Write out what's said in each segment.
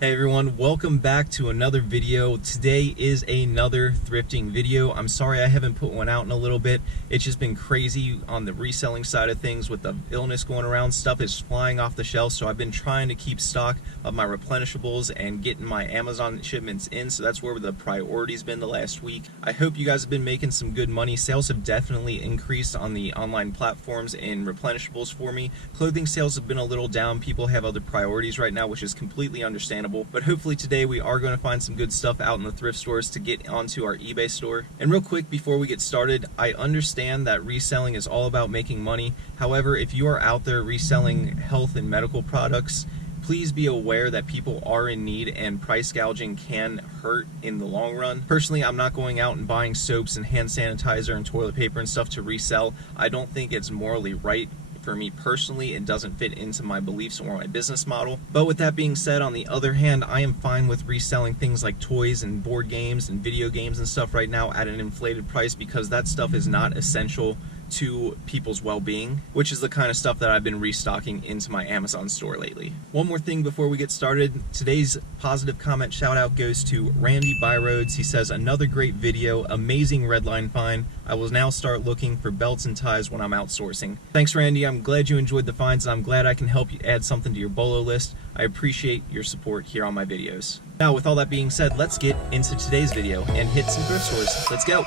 Hey everyone, welcome back to another video. Today is another thrifting video. I'm sorry I haven't put one out in a little bit. It's just been crazy on the reselling side of things with the illness going around. Stuff is flying off the shelf, so I've been trying to keep stock of my replenishables and getting my Amazon shipments in, so that's where the priority's been the last week. I hope you guys have been making some good money. Sales have definitely increased on the online platforms in replenishables for me. Clothing sales have been a little down. People have other priorities right now, which is completely understandable. But hopefully today we are going to find some good stuff out in the thrift stores to get onto our eBay store. And real quick before we get started, I understand that reselling is all about making money. However, if you are out there reselling health and medical products, please be aware that people are in need and price gouging can hurt in the long run. Personally, I'm not going out and buying soaps and hand sanitizer and toilet paper and stuff to resell. I don't think it's morally right. For me personally, it doesn't fit into my beliefs or my business model. But with that being said, on the other hand, I am fine with reselling things like toys and board games and video games and stuff right now at an inflated price, because that stuff is not essential to people's well-being, which is the kind of stuff that I've been restocking into my Amazon store lately. One more thing before we get started. Today's positive comment shout out goes to Randy Byroads. He says, another great video, amazing redline find. I will now start looking for belts and ties when I'm outsourcing. Thanks, Randy. I'm glad you enjoyed the finds, and I'm glad I can help you add something to your bolo list. I appreciate your support here on my videos. Now, with all that being said, let's get into today's video and hit some thrift stores. Let's go.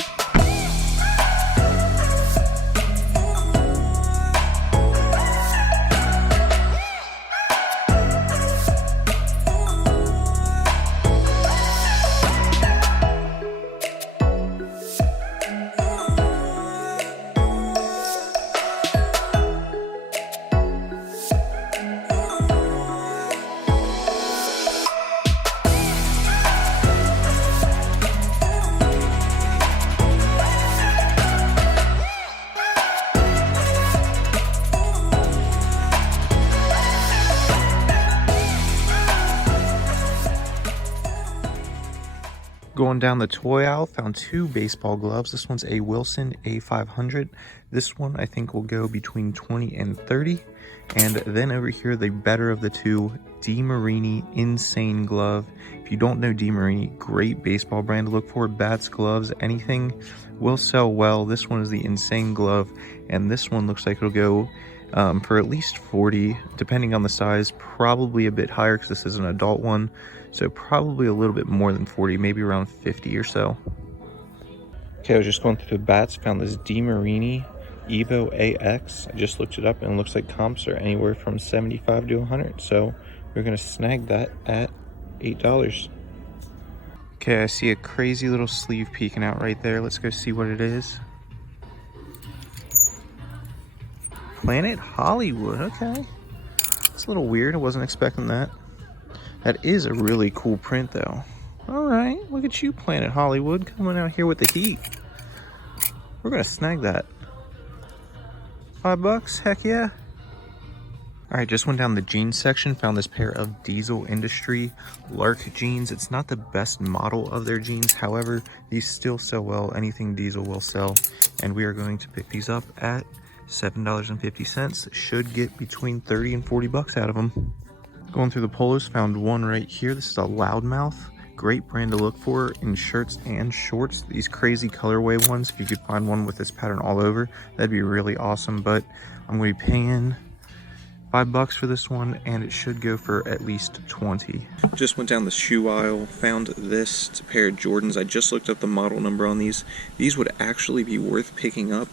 Going down the toy aisle, found two baseball gloves. This one's a Wilson A500. This one I think will go between 20 and 30. And then over here, the better of the two, DeMarini Insane Glove. If you don't know DeMarini, great baseball brand to look for. Bats, gloves, anything will sell well. This one is the Insane Glove, and this one looks like it'll go for at least 40, depending on the size, probably a bit higher because this is an adult one. So probably a little bit more than 40, maybe around 50 or so. Okay, I was just going through the bats, found this DeMarini Evo AX. I just looked it up and it looks like comps are anywhere from 75 to 100. So we're gonna snag that at $8. Okay, I see a crazy little sleeve peeking out right there. Let's go see what it is. Planet Hollywood, okay. It's a little weird, I wasn't expecting that. That is a really cool print though. All right, look at you, Planet Hollywood, coming out here with the heat. We're gonna snag that. $5, heck yeah. All right, just went down the jeans section, found this pair of Diesel Industry Lark jeans. It's not the best model of their jeans, however, these still sell well. Anything Diesel will sell, and we are going to pick these up at $7.50. Should get between 30 and 40 bucks out of them. Going through the polos, found one right here. This is a Loudmouth. Great brand to look for in shirts and shorts. These crazy colorway ones, if you could find one with this pattern all over, that'd be really awesome. But I'm going to be paying $5 for this one, and it should go for at least 20. Just went down the shoe aisle, found this pair of Jordans. I just looked up the model number on these. These would actually be worth picking up.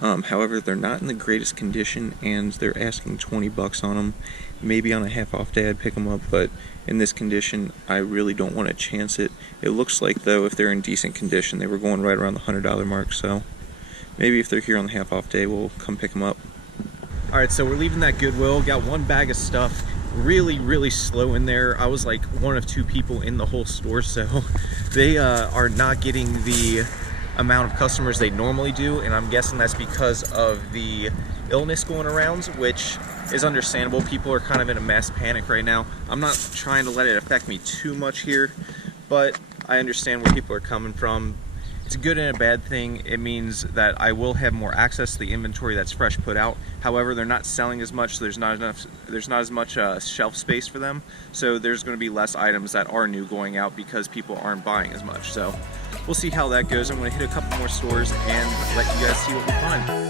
However, they're not in the greatest condition, and they're asking 20 bucks on them. Maybe on a half-off day I'd pick them up, but in this condition, I really don't want to chance it. It looks like, though, if they're in decent condition, they were going right around the $100 mark, so maybe if they're here on the half-off day, we'll come pick them up. All right, so we're leaving that Goodwill. Got one bag of stuff. Really slow in there. I was like one of two people in the whole store, so they are not getting the amount of customers they normally do, and I'm guessing that's because of the illness going around, which is understandable. People are kind of in a mass panic right now. I'm not trying to let it affect me too much here, but I understand where people are coming from. It's a good and a bad thing. It means that I will have more access to the inventory that's fresh put out. However, they're not selling as much, so there's not as much shelf space for them. So there's going to be less items that are new going out because people aren't buying as much. So we'll see how that goes. I'm going to hit a couple more stores and let you guys see what we find.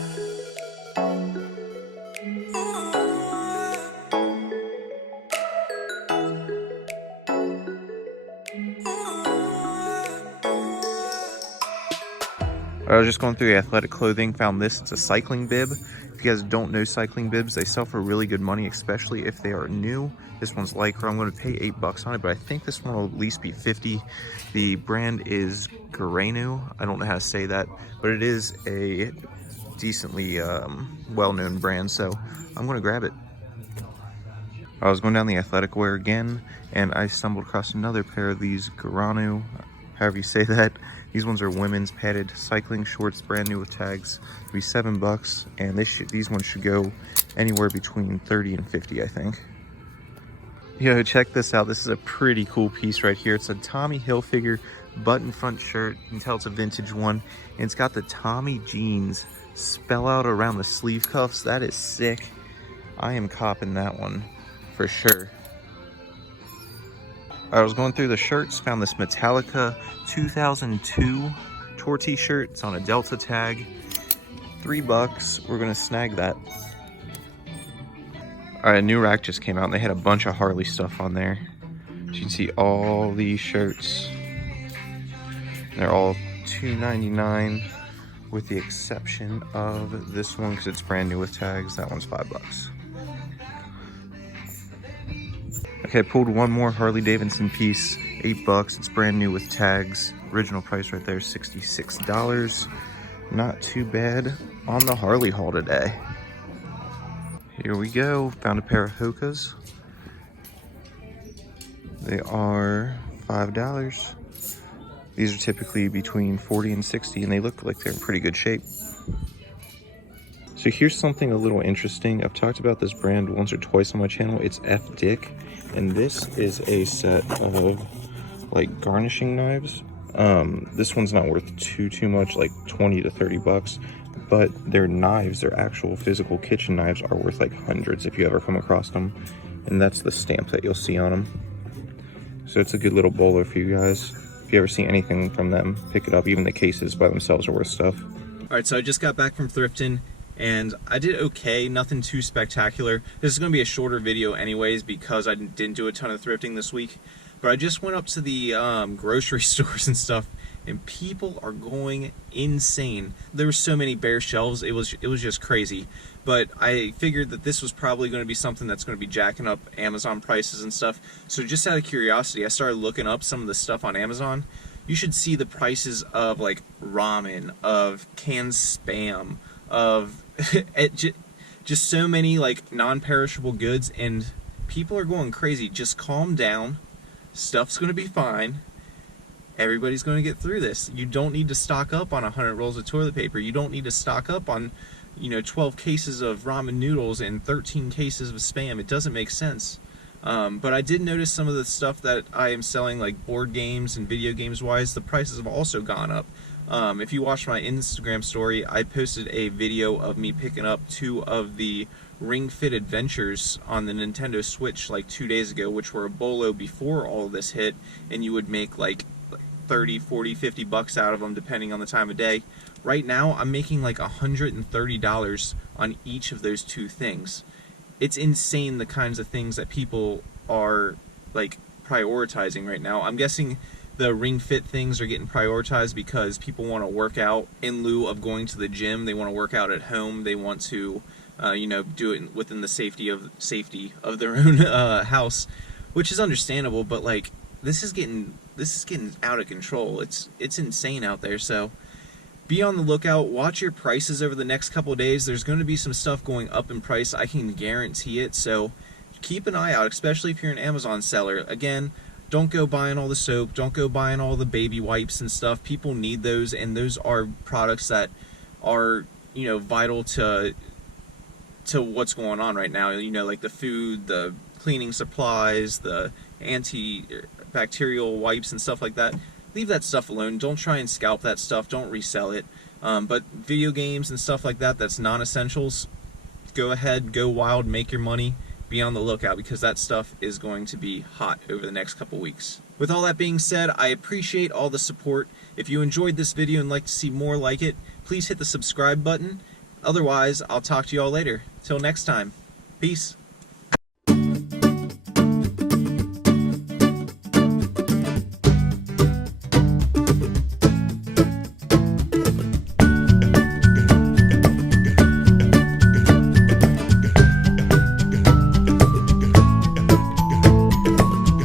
I was just going through the athletic clothing, found this. It's a cycling bib. If you guys don't know cycling bibs, they sell for really good money, especially if they are new. This one's Lycra. I'm going to pay $8 on it, but I think this one will at least be $50. The brand is Garenu. I don't know how to say that, but it is a decently well-known brand, so I'm going to grab it. I was going down the athletic wear again, and I stumbled across another pair of these Garenu, however you say that. These ones are women's padded cycling shorts, brand new with tags. It'll be $7, and these ones should go anywhere between 30 and 50, I think. Yo, check this out. This is a pretty cool piece right here. It's a Tommy Hilfiger button front shirt. You can tell it's a vintage one, and it's got the Tommy jeans spell out around the sleeve cuffs. That is sick. I am copping that one for sure. I was going through the shirts, found this Metallica 2002 tour t-shirt. It's on a Delta tag. $3. We're gonna snag that. All right, a new rack just came out and they had a bunch of Harley stuff on there. As you can see all these shirts. They're all $2.99 with the exception of this one because it's brand new with tags. That one's $5. Okay, I pulled one more Harley Davidson piece, $8. It's brand new with tags. Original price right there, $66. Not too bad on the Harley haul today. Here we go. Found a pair of Hokas. They are $5. These are typically between 40 and 60, and they look like they're in pretty good shape. So here's something a little interesting. I've talked about this brand once or twice on my channel. It's F. Dick, and this is a set of like garnishing knives. This one's not worth too much, like 20 to 30 bucks, but their knives, their actual physical kitchen knives, are worth like hundreds if you ever come across them, and that's the stamp that you'll see on them. So it's a good little bolo for you guys. If you ever see anything from them, pick it up. Even the cases by themselves are worth stuff. All right, so I just got back from thrifting, and I did okay, nothing too spectacular. This is going to be a shorter video anyways because I didn't do a ton of thrifting this week. But I just went up to the grocery stores and stuff, and people are going insane. There were so many bare shelves, it was just crazy. But I figured that this was probably going to be something that's going to be jacking up Amazon prices and stuff. So just out of curiosity, I started looking up some of the stuff on Amazon. You should see the prices of like ramen, of canned Spam, of just so many like non-perishable goods, and people are going crazy. Just calm down. Stuff's going to be fine. Everybody's going to get through this. You don't need to stock up on 100 rolls of toilet paper. You don't need to stock up on, 12 cases of ramen noodles and 13 cases of Spam. It doesn't make sense. But I did notice some of the stuff that I am selling, like board games and video games wise, the prices have also gone up. If you watch my Instagram story, I posted a video of me picking up 2 of the Ring Fit Adventures on the Nintendo Switch like 2 days ago, which were a bolo before all of this hit, and you would make like 30, 40, 50 bucks out of them depending on the time of day. Right now, I'm making like $130 on each of those 2 things. It's insane the kinds of things that people are like prioritizing right now. I'm guessing the Ring Fit things are getting prioritized because people want to work out in lieu of going to the gym. They want to work out at home. They want to do it within the safety of their own house, which is understandable. But like, this is getting out of control. It's insane out there. So be on the lookout. Watch your prices over the next couple of days. There's going to be some stuff going up in price. I can guarantee it. So keep an eye out, especially if you're an Amazon seller. Again, don't go buying all the soap. Don't go buying all the baby wipes and stuff. People need those, and those are products that are vital to what's going on right now. Like the food, the cleaning supplies, the antibacterial wipes and stuff like that. leave that stuff alone. Don't try and scalp that stuff. Don't resell it. But video games and stuff like that, that's non-essentials, go ahead, go wild, make your money. Be on the lookout, because that stuff is going to be hot over the next couple weeks. With all that being said, I appreciate all the support. If you enjoyed this video and like to see more like it, please hit the subscribe button. Otherwise, I'll talk to you all later. Till next time, peace.